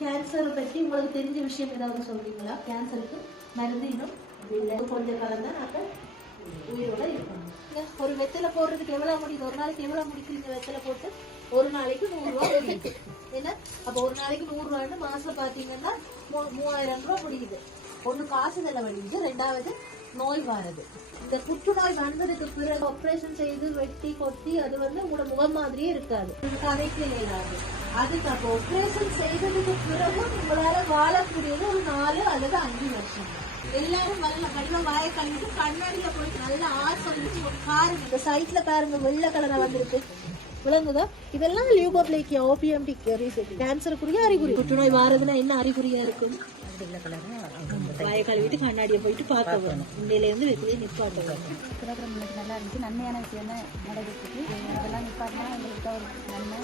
கேன்சரை பற்றி உங்களுக்கு தெரிஞ்ச விஷயம் ஏதாவது சொல்றீங்களா? கேன்சருக்கு மருந்து இன்னும் இல்லை, கொஞ்சம் காலம் தான் நாங்கள் உயிரோட இருக்கணும். ஒரு வெத்தலை போடுறதுக்கு எவ்வளவு முடியுது? ஒரு நாளைக்கு எவ்வளவு முடிக்கிறீங்க வெத்தலை போட்டு? ஒரு நாளைக்கு 100 ரூபா முடியுது. என்ன அப்ப ஒரு நாளைக்கு 100 ரூபான்னு மாசம் பாத்தீங்கன்னா 3000 ரூபாய் முடியுது. ஒண்ணு காசு செலவழியுது, ரெண்டாவது நோய் வாரது. இந்த புற்றுநோய் வந்ததுக்கு பிறகு ஆப்ரேஷன் செய்து வெட்டி கொத்தி அது உங்களோட முகம் மாதிரியே இருக்காது, கதைக்கு இயலாது. அதுக்கு அப்போ ஆப்ரேஷன் செய்ததுக்கு பிறகு உங்களால வாழக்கூடியது ஒரு 4 அல்லது 5 வருஷம். எல்லாரும் நல்ல கடிதம் வாயை கழுவிட்டு கண்ணாடியில போயிட்டு நல்லா சொல்லிட்டு பாருங்க. இந்த சைட்ல பாருங்க வெள்ளை கலரா வந்திருக்கு, விளங்குதா? இதெல்லாம் லியூகோப்ளேக்கியா ஓபிஎம்டிக் கேன்சருக்குரிய அறிகுறி. புற்றுநோய் வாரதுன்னா என்ன அறிகுறியா இருக்கும்? வாயை கழுவிட்டு கண்ணாடியை போயிட்டு பார்க்க வேணும். இந்தியில இருந்து வெற்றியை நிப்பாட்ட வேணும். நல்லா இருந்துச்சு, நன்மையான விஷயம் தான் நடந்துச்சு. அதெல்லாம் நிப்பாட்டினா எங்களுக்கு ஒரு நன்மை.